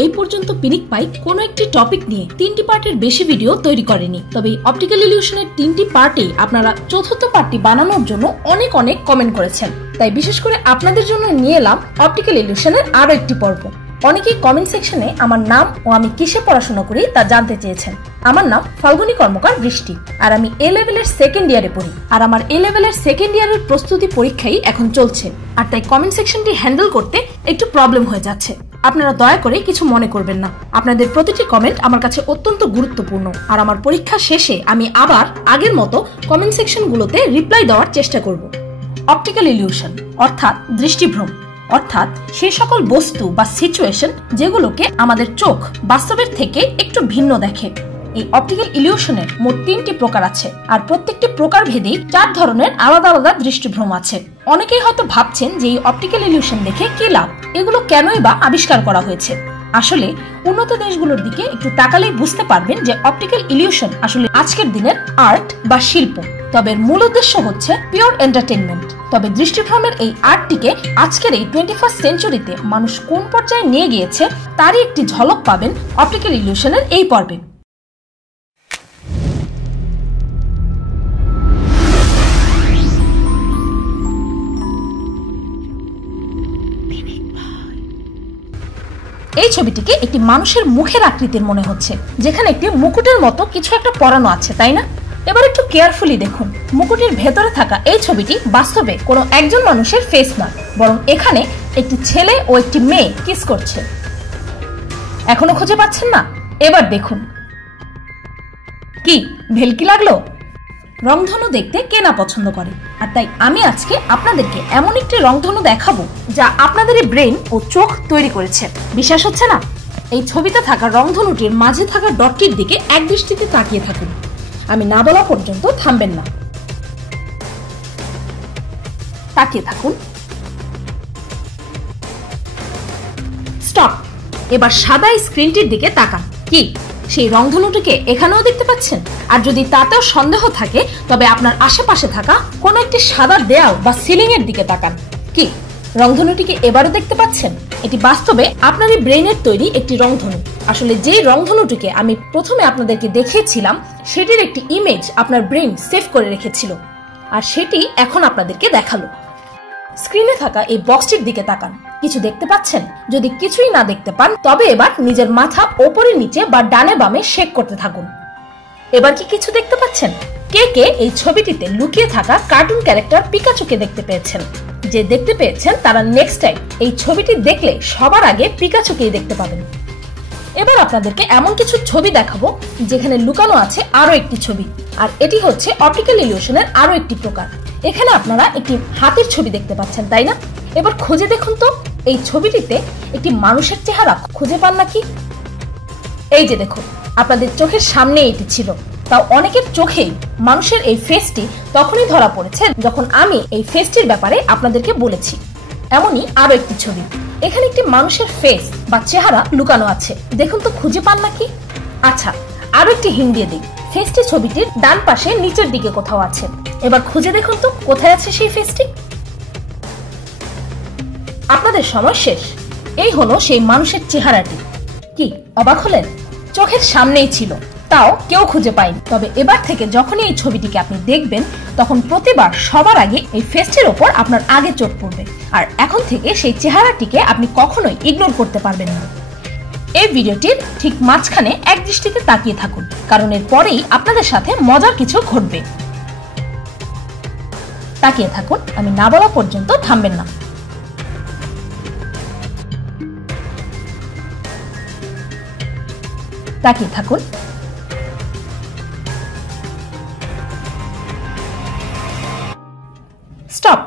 এই পর্যন্ত পিনিক পাইক কোনো একটি টপিক নিয়ে 3টি পার্টের বেশি ভিডিও তৈরি করেনি। তবে অপটিক্যাল ইলিউশনের 3টি পার্টে আপনারা চতুর্থ পার্টটি বানানোর জন্য অনেক কমেন্ট করেছেন। তাই বিশেষ করে আপনাদের জন্য নিয়ে এলাম অপটিক্যাল ইলিউশনের আরো একটি পর্ব। অনেকেই কমেন্ট সেকশনে আমার নাম ও আমি কিসে পড়াশোনা করি তা জানতে চেয়েছেন। আমার নাম ফাল্গুনী কর্মকার বৃষ্টি, আর আমি এ লেভেলের সেকেন্ড ইয়ারে পড়ি। আর আমার এ লেভেলের সেকেন্ড ইয়ারের প্রস্তুতি পরীক্ষাই এখন চলছে, আর তাই কমেন্ট সেকশনটি হ্যান্ডেল করতে একটু প্রবলেম হয়ে যাচ্ছে। আপনারা দয়া করে কিছু মনে করবেন না। আপনাদের প্রতিটি কমেন্ট আমার কাছে অত্যন্ত গুরুত্বপূর্ণ, আর আমার পরীক্ষা শেষে আমি আবার আগের মতো কমেন্ট সেকশনগুলোতে রিপ্লাই দেওয়ার চেষ্টা করব। অপটিক্যাল ইলিউশন অর্থাৎ দৃষ্টিভ্রম, অর্থাৎ সে সকল বস্তু বা সিচুয়েশন যেগুলোকে আমাদের চোখ বাস্তবের থেকে একটু ভিন্ন দেখে। এই অপটিক্যাল ইলিউশনের মোট 3টি প্রকার আছে, আর প্রত্যেকটি প্রকার ভেদেই 4 ধরনের আলাদা আলাদা দৃষ্টিভ্রম আছে। অনেকেই হয়তো ভাবছেন যে এই অপটিক্যাল ইলিউশন দেখে কি লাভ, এগুলো কেনই বা আবিষ্কার করা হয়েছে। আসলে উন্নত দেশগুলোর দিকে একটু তাকালেই বুঝতে পারবেন যে অপটিক্যাল ইলিউশন আসলে আজকের দিনের আর্ট বা শিল্প, তবে এর মূল উদ্দেশ্য হচ্ছে পিওর এন্টারটেইনমেন্ট। তবে দৃষ্টিভ্রমের এই আর্টটিকে আজকের এই 21st সেঞ্চুরিতে মানুষ কোন পর্যায়ে নিয়ে গিয়েছে তারই একটি ঝলক পাবেন অপটিক্যাল ইলিউশনের এই পর্বে। এই ছবিটিকে একটি মানুষের মুখের আকৃতির মনে হচ্ছে, যেখানে একটি মুকুটের মতো কিছু একটা পরানো আছে, তাই না? এবার একটু কেয়ারফুলি দেখুন। মুকুটের ভেতরে থাকা এই ছবিটি বাস্তবে কোনো একজন মানুষের ফেস নয়, বরং এখানে একটি ছেলে ও একটি মেয়ে কিস করছে। এখনো খুঁজে পাচ্ছেন না? এবার দেখুন। কি ভেলকি লাগলো? রংধনু দেখতে কে না পছন্দ করে, আর তাই আমি আজকে আপনাদেরকে এমন একটি রংধনু দেখাবো যা আপনাদের ব্রেন ও চোখ তৈরি করেছে। বিশ্বাস হচ্ছে না? এই ছবিতে থাকা রংধনুটির মাঝে থাকা ডটটির দিকে এক দৃষ্টিতে তাকিয়ে থাকুন। আমি না বলা পর্যন্ত থামবেন না। তাকিয়ে থাকুন। স্টপ। এবার সাদা স্ক্রিনটির দিকে তাকান। কি সেই রংধনুটিকে এখানেও দেখতে পাচ্ছেন? আর যদি তাতেও সন্দেহ থাকে তবে আপনার আশেপাশে থাকা কোনো একটি সাদা দেয়াল বা সিলিং এর দিকে তাকান। কি রংধনুটিকে এবারও দেখতে পাচ্ছেন? এটি বাস্তবে আপনারই ব্রেইনের তৈরি একটি রংধনু। আসলে যে রংধনুটিকে আমি প্রথমে আপনাদেরকে দেখিয়েছিলাম সেটির একটি ইমেজ আপনার ব্রেইন সেভ করে রেখেছিল, আর সেটি এখন আপনাদেরকে দেখালো। স্ক্রিনে থাকা এই বক্সটির দিকে তাকান। কিছু দেখতে পাচ্ছেন? যদি কিছুই না দেখতে পান তবে এবার নিজের মাথা ওপরে নিচে বা ডানে বামে শেক করতে থাকুন। এবার কি কিছু দেখতে পাচ্ছেন? কে কে এই ছবিটিতে লুকিয়ে থাকা কার্টুন ক্যারেক্টার পিকাচুকে দেখতে পেয়েছেন? যে দেখতে পেয়েছেন তারা নেক্সট টাইম এই ছবিটি দেখলে সবার আগে পিকাচুকেই দেখতে পাবেন। এবার আপনাদেরকে এমন কিছু ছবি দেখাবো যেখানে লুকানো আছে আরো একটি ছবি, আর এটি হচ্ছে অপটিক্যাল ইলিউশনের আরো একটি প্রকার। এখানে আপনারা একটি হাতির ছবি দেখতে পাচ্ছেন, তাই না? এবার খুঁজে দেখুন তো এই ছবিটিতে একটি মানুষের চেহারা খুঁজে পান নাকি? এই যে দেখুন, আপনাদের চোখের সামনে এটি ছিল। তাও অনেকের চোখেই মানুষের এই ফেসটি তখনই ধরা পড়েছে যখন আমি এই ফেসটির ব্যাপারে আপনাদেরকে বলেছি। এমনই আরো একটি ছবি, এখানে একটি মানুষের ফেস বা চেহারা লুকানো আছে। দেখুন তো খুঁজে পান নাকি? আচ্ছা, আরো একটি হিন্ট দিয়ে দিই। ফেসটি ছবিটির ডান পাশে নিচের দিকে কোথাও আছে। এবার খুঁজে দেখুন তো কোথায় আছে সেই ফেসটি। আপনাদের সময় শেষ। এই হলো সেই মানুষের চেহারাটি। কি অবাক হলেন? চোখের সামনেই ছিল, তাও কেউ খুঁজে পায়নি। তবে এবার থেকে যখনই এই ছবিটিকে আপনি দেখবেন তখন প্রতিবার সবার আগে এই ফেসটির ওপর আপনার আগে চোখ পড়বে, আর এখন থেকে সেই চেহারাটিকে আপনি কখনোই ইগনোর করতে পারবেন না। এই ভিডিওটির ঠিক মাঝখানে এক দৃষ্টিতে তাকিয়ে থাকুন, কারণ এর পরেই আপনাদের সাথে মজার কিছু ঘটবে। তাকিয়ে থাকুন। আমি না বলা পর্যন্ত থামবেন না। তাকিয়ে থাকুন। স্টপ।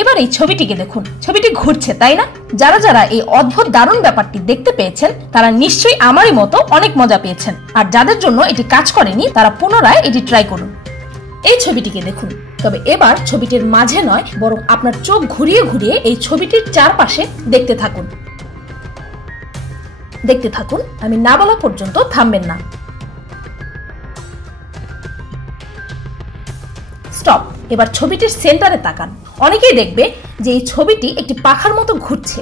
এবার এই ছবিটিকে দেখুন। ছবিটি ঘুরছে, তাই না? যারা যারা এই অদ্ভুত দারুণ ব্যাপারটি দেখতে পেয়েছেন তারা নিশ্চয়ই আমারই মতো অনেক মজা পেয়েছেন, আর যাদের জন্য এটি কাজ করেনি তারা পুনরায় এটি ট্রাই করুন। এই ছবিটিকে দেখুন, তবে এবার ছবিটির মাঝে নয় বরং আপনার চোখ ঘুরিয়ে ঘুরিয়ে এই ছবিটির চারপাশে দেখতে থাকুন। দেখতে থাকুন। আমি না বলা পর্যন্ত থামবেন না। স্টপ। এবার ছবিটির সেন্টারে তাকান। অনেকেই দেখবে যে এই ছবিটি একটি পাখার মতো ঘুরছে।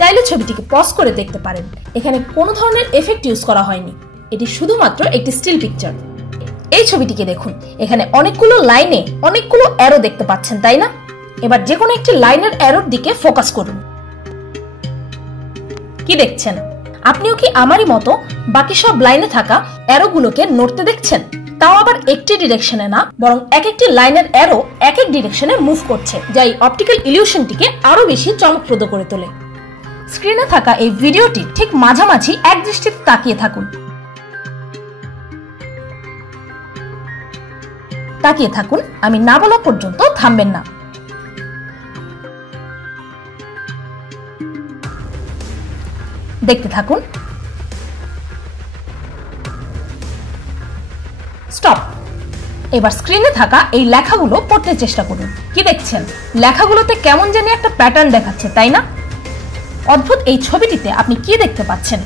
চাইলে ছবিটিকে পজ করে দেখতে পারেন। এখানে কোনো ধরনের এফেক্ট ইউজ করা হয়নি, এটি শুধুমাত্র একটি স্টিল পিকচার। এই ছবিটিকে দেখুন, এখানে অনেকগুলো লাইনে অনেকগুলো অ্যারো দেখতে পাচ্ছেন, তাই না? এবার যে কোনো একটি লাইনের অ্যারোর দিকে ফোকাস করুন। কি দেখছেন? আপনিও কি আমারই মতো বাকি সব লাইনে থাকা অ্যারোগুলোকে নড়তে দেখছেন? তাও আবার একটি ডিরেকশনে না, বরং এক একটি লাইনের অ্যারো এক এক ডিরেকশনে মুভ করছে, যা এই অপটিক্যাল ইলিউশনটিকে আরো বেশি চমকপ্রদ করে তোলে। স্ক্রিনে থাকা এই ভিডিওটি ঠিক মাঝামাঝি এক দৃষ্টিতে তাকিয়ে থাকুন। তাকিয়ে থাকুন, আমি না বলা পর্যন্ত থামবেন না। দেখতে থাকুন। স্টপ। এবার স্ক্রিনে থাকা এই লেখাগুলো পড়তে চেষ্টা করুন। কি দেখছেন? লেখাগুলোতে কেমন জানি একটা প্যাটার্ন দেখাচ্ছে, তাই না? অদ্ভুত এই ছবিটিতে আপনি কি দেখতে পাচ্ছেন?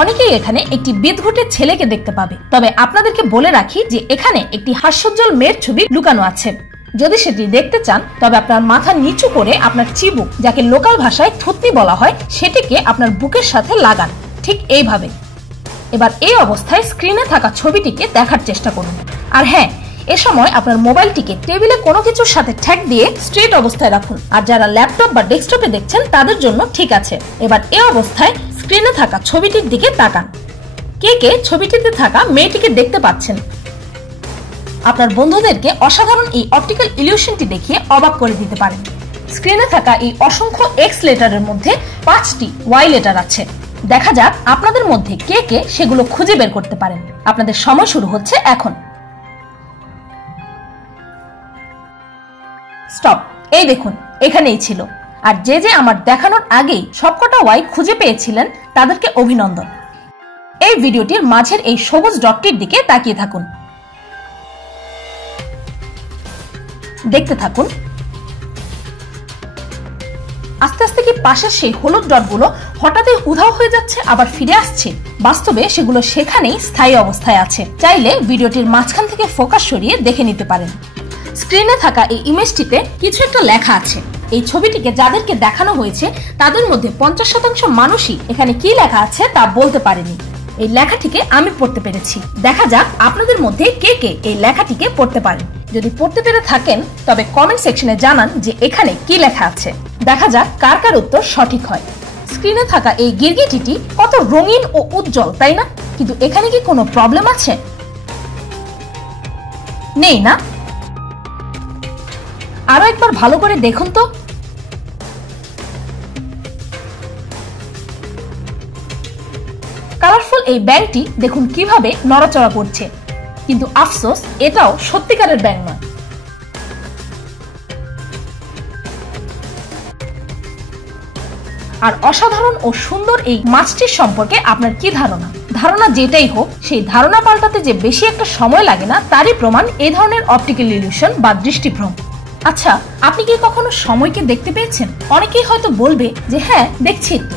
অনেকেই এখানে একটি বিদঘুটে ছেলেকে দেখতে পাবে, তবে আপনাদেরকে বলে রাখি যে এখানে একটি হাস্যোজ্জ্বল মেয়ের ছবি লুকানো আছে। যদি সেটি দেখতে চান তবে আপনার মাথা নিচু করে আপনার চিবুক, যাকে লোকাল ভাষায় থুতনি বলা হয়, সেটিকে আপনার বুকের সাথে লাগান, ঠিক এইভাবে। এবার এই অবস্থায় স্ক্রিনে থাকা ছবিটিকে দেখার চেষ্টা করুন। আর হ্যাঁ, এ সময় আপনার মোবাইলটিকে টেবিলে কোনো কিছুর সাথে ঠেক দিয়ে স্ট্রেট অবস্থায় রাখুন। আর যারা ল্যাপটপ বা ডেস্কটপে দেখছেন তাদের জন্য ঠিক আছে। এবার এই অবস্থায় স্ক্রিনে থাকা ছবিটির দিকে তাকান। কে কে ছবিটিতে থাকা মেয়েটিকে দেখতে পাচ্ছেন? আপনার বন্ধুদেরকে অসাধারণ এই অপটিক্যাল ইলিউশনটি দেখিয়ে অবাক করে দিতে পারেন। স্ক্রিনে থাকা এই অসংখ্য এক্স লেটারের মধ্যে 5টি ওয়াই লেটার আছে। দেখা যাক আপনাদের মধ্যে কে কে সেগুলো খুঁজে বের করতে পারেন। আপনাদের সময় শুরু হচ্ছে এখন। স্টপ। এই দেখুন, এখানেই ছিল। আর যে যে আমার দেখানোর আগেই সবকটা ওয়াই খুঁজে পেয়েছিলেন তাদেরকে অভিনন্দন। এই ভিডিওটির মাঝের এই সবুজ ডটটির দিকে তাকিয়ে থাকুন। দেখতে থাকুন। আস্তে আস্তে কি পাশের সেই হলুদ ডটগুলো হঠাৎই উধাও হয়ে যাচ্ছে, আবার ফিরে আসছে? বাস্তবে সেগুলো সেখানেই স্থায়ী অবস্থায় আছে। চাইলে ভিডিওটির মাঝখান থেকে ফোকাস সরিয়ে দেখে নিতে পারেন। স্ক্রিনে থাকা এই ইমেজটিতে কিছু একটা লেখা আছে। এই ছবিটিকে যাদেরকে দেখানো হয়েছে তাদের মধ্যে 50% মানুষই এখানে কি লেখা আছে তা বলতে পারেনি। এই লেখাটিকে আমি পড়তে পেরেছি। দেখা যাক আপনাদের মধ্যে কে কে এই লেখাটিকে পড়তে পারেন। যদি পড়তে পেরে থাকেন তবে কমেন্ট সেকশনে জানান যে এখানে কি লেখা আছে। দেখা যাক কার কার উত্তর সঠিক হয়। স্ক্রিনে থাকা এই গিরগিটিটি কত রঙিন ও উজ্জ্বল, তাই না? কিন্তু এখানে কি কোনো প্রবলেম আছে? নেই না? আরো একবার ভালো করে দেখুন তো। কালারফুল এই ব্যাঙটি দেখুন কিভাবে নড়াচড়া করছে, কিন্তু আফসোস এটাও সত্যিকারের ব্যাঙ নয়। আর অসাধারণ ও সুন্দর এই মাছটির সম্পর্কে আপনার কি ধারণা? ধারণা যেটাই হোক, সেই ধারণা পাল্টাতে যে বেশি একটা সময় লাগে না তারই প্রমাণ এই ধরনের অপটিক্যাল ইলিউশন বা দৃষ্টিভ্রম। আচ্ছা, আপনি কি কখনো সময়কে দেখতে পেয়েছেন? অনেকেই হয়তো বলবে যে হ্যাঁ দেখছি তো,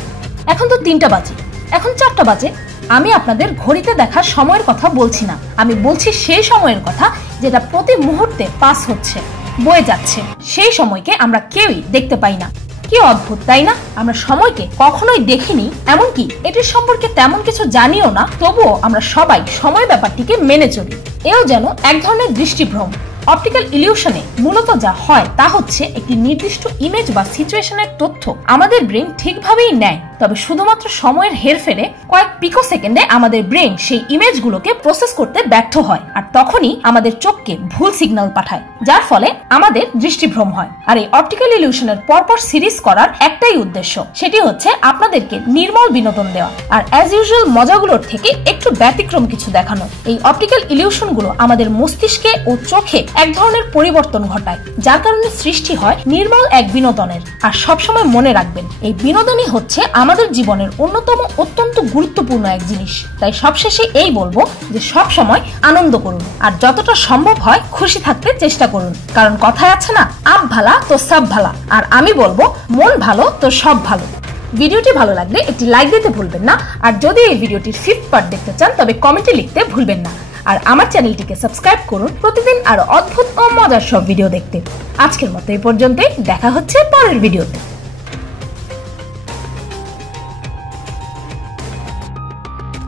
এখন তো 3টা বাজে, এখন 4টা বাজে। আমি আপনাদের ঘড়িতে দেখা সময়ের কথা বলছি না, আমি বলছি সেই সময়ের কথা যেটা প্রতি মুহূর্তে পাস হচ্ছে, বয়ে যাচ্ছে। সেই সময়কে আমরা কেউই দেখতে পাই না। কি অদ্ভুত, তাই না? আমরা সময়কে কখনোই দেখিনি, এমনকি এটির সম্পর্কে তেমন কিছু জানিও না, তবুও আমরা সবাই সময় ব্যাপারটিকে মেনে চলি। এও যেন এক ধরনের দৃষ্টিভ্রম। অপটিক্যাল ইলিউশনে মূলত যা হয় তা হচ্ছে একটি নির্দিষ্ট ইমেজ বা সিচুয়েশনের তথ্য আমাদের ব্রেন ঠিকভাবেই নেয়, তবে শুধুমাত্র সময়ের হেরফেরে কয়েক পিকো সেকেন্ডে আমাদের ব্রেন সেই ইমেজগুলোকে প্রসেস করতে ব্যর্থ হয়, আর তখনই আমাদের চোখকে ভুল সিগন্যাল পাঠায়, যার ফলে আমাদের দৃষ্টিভ্রম হয়। আর এই অপটিক্যাল ইলিউশনের পরপর সিরিজ করার একটাই উদ্দেশ্য, সেটি হচ্ছে আপনাদেরকে নির্মল বিনোদন দেওয়া, আর অ্যাজ ইউজুয়াল মজাগুলোর থেকে একটু ব্যতিক্রম কিছু দেখানো। এই অপটিক্যাল ইলিউশনগুলো আমাদের মস্তিষ্কে ও চোখে এক ধরনের পরিবর্তন ঘটায়, যার কারণে সৃষ্টি হয় নির্মল এক বিনোদনের। আর সবসময় মনে রাখবেন, এই বিনোদনই হচ্ছে আমাদের জীবনের অন্যতম অত্যন্ত গুরুত্বপূর্ণ এক জিনিস। তাই সবশেষে এই বলবো যে সব সময় আনন্দ করুন, আর যতটা সম্ভব হয় খুশি থাকতে চেষ্টা করুন, কারণ কথায় আছে না, আপ ভালা তো সব ভালা। আর আমি বলবো, মন ভালো তো সব ভালো। ভিডিওটি ভালো লাগলে একটি লাইক দিতে ভুলবেন না, আর যদি এই ভিডিওটির 5th পার্ট দেখতে চান তবে কমেন্টে লিখতে ভুলবেন না। আর আমার চ্যানেলটিকে সাবস্ক্রাইব করুন প্রতিদিন আরো অদ্ভুত ও মজার সব ভিডিও দেখতে। আজকের মতো এই পর্যন্তই, দেখা হচ্ছে পরের ভিডিওতে।